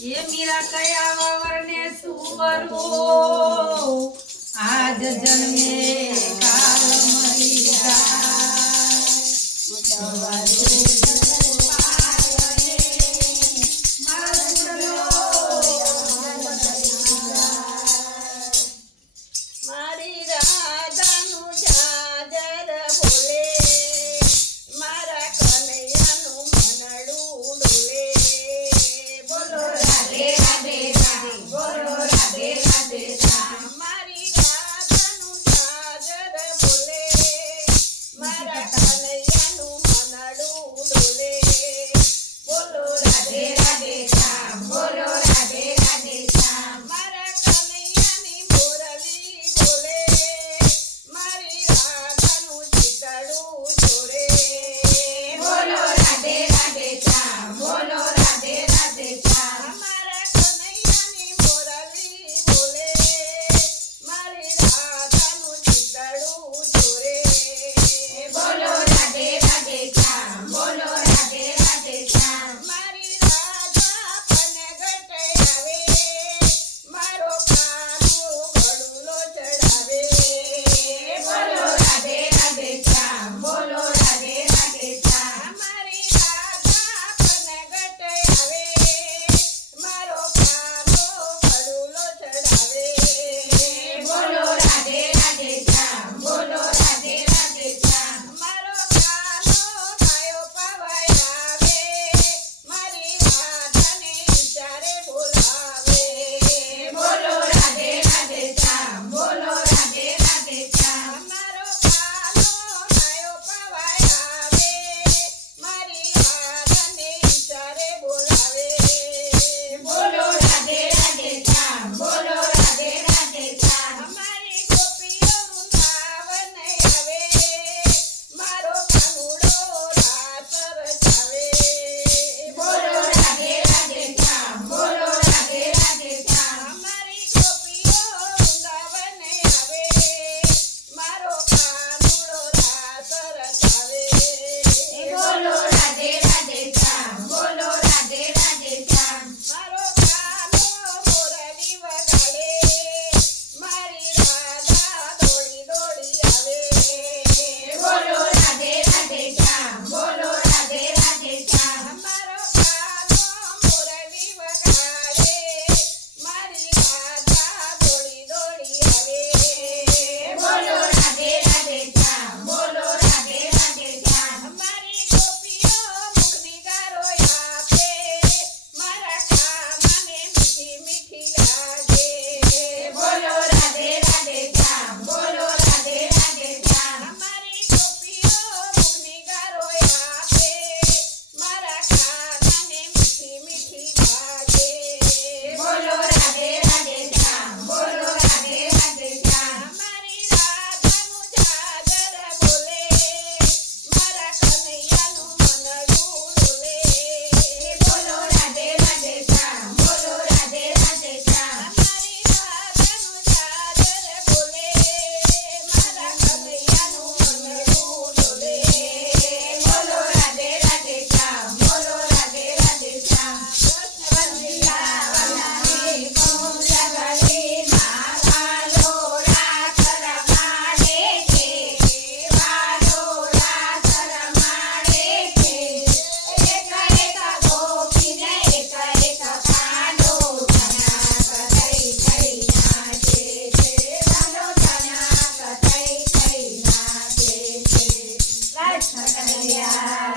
ये मीरा कया वरने सुवरो आज जन्मे काल मरी મારી રાધાનું જાજર બોલે મારા કનૈયાનું મનડું ડોલે બોલો રાધે રાધે રાધે બોલો રાધે રાધે મારી રાધાનું જાજર બોલે મારા કનૈયાનું મનડું ડોલે બોલો રાધે રાધે બોલો રાધે રાધે મારા કનૈયાની મોરલી બોલે મારી રાધાનું ચિતડું જોરે બોલો રાધે રાધે બોલો રાધે રાધે મારા કનૈયાની મોરલી બોલે મારી રાધાનું ચિતડું જોરે બોલો રાધે રાધે બોલો રાધે રાધે મારી રાધા પનગટે આવે મારો કાનો ઘડુલો ચડાવે બોલો રાધે રાધે બોલો રાધે રાધે મારી રાધા પનગટે આવે મારો કાનો ઘડુલો ચડાવે બોલો રાધે રાધે બોલો રાધે રાધે મારો કાનો ગાયો પવાય આવે મારી રાધાને ઈશારે બોલાવે બોલો રાધે રાધે બોલો રાધે રાધે મારો કાનો ગાયો પવાય આવે મારી રાધાને ઈશારે બોલાવે બોલો રાધે રાધે બોલો રાધે રાધે મારી ગોપીઓ વૃંદાવન આવે મારો કાનુડો રાસ રચાવે બોલો રાધે રાધે બોલો રાધે રાધે મારી ગોપીઓ વૃંદાવન આવે મારો કાનુડો રાસ રચાવે બોલો રાધે રાધે બોલો રાધે રાધે મારો કાનો મોરલી વગાડે મારી રાધા દોડી દોડી આવે બોલો રાધે રાધે બોલો રાધે રાધે મારો કાનો મોરલી વગાડે મારી રાધા દોડી દોડી આવે બોલો રાધે રાધે બોલો રાધે રાધે મારી ગોપીઓ મુખની ગારો આપે મારા કાનાને મીઠી મીઠી લાગે બોલો રાધે રાધે બોલો રાધે રાધે મારી ગોપીઓ મુખની ગારો આપે મારા કાનાને મીઠી મીઠી લાગે બોલો રાધે રાધે બોલો રાધે રાધે મારી રાધાનું જાજર બોલે મારા કનૈયાનું મનડું ડોલે બોલો રાધે રાધે બોલો રાધે રાધે મારી રાધાનું જાજર બોલે મારા કનૈયાનું મનડું ડોલે બોલો રાધે રાધે બોલો રાધે રાધે કૃષ્ણ વંદિયાવનાની કુંજવલી માવાલો રાસ રમાડે છે વાલો રાસ રમાડે છે એક એક ગોપીને એક એક કાનો ધનાક થઈ થઈ નાચે છે વાલો ધનાક થઈ થઈ નાચે છે કૃષ્ણ કનૈયા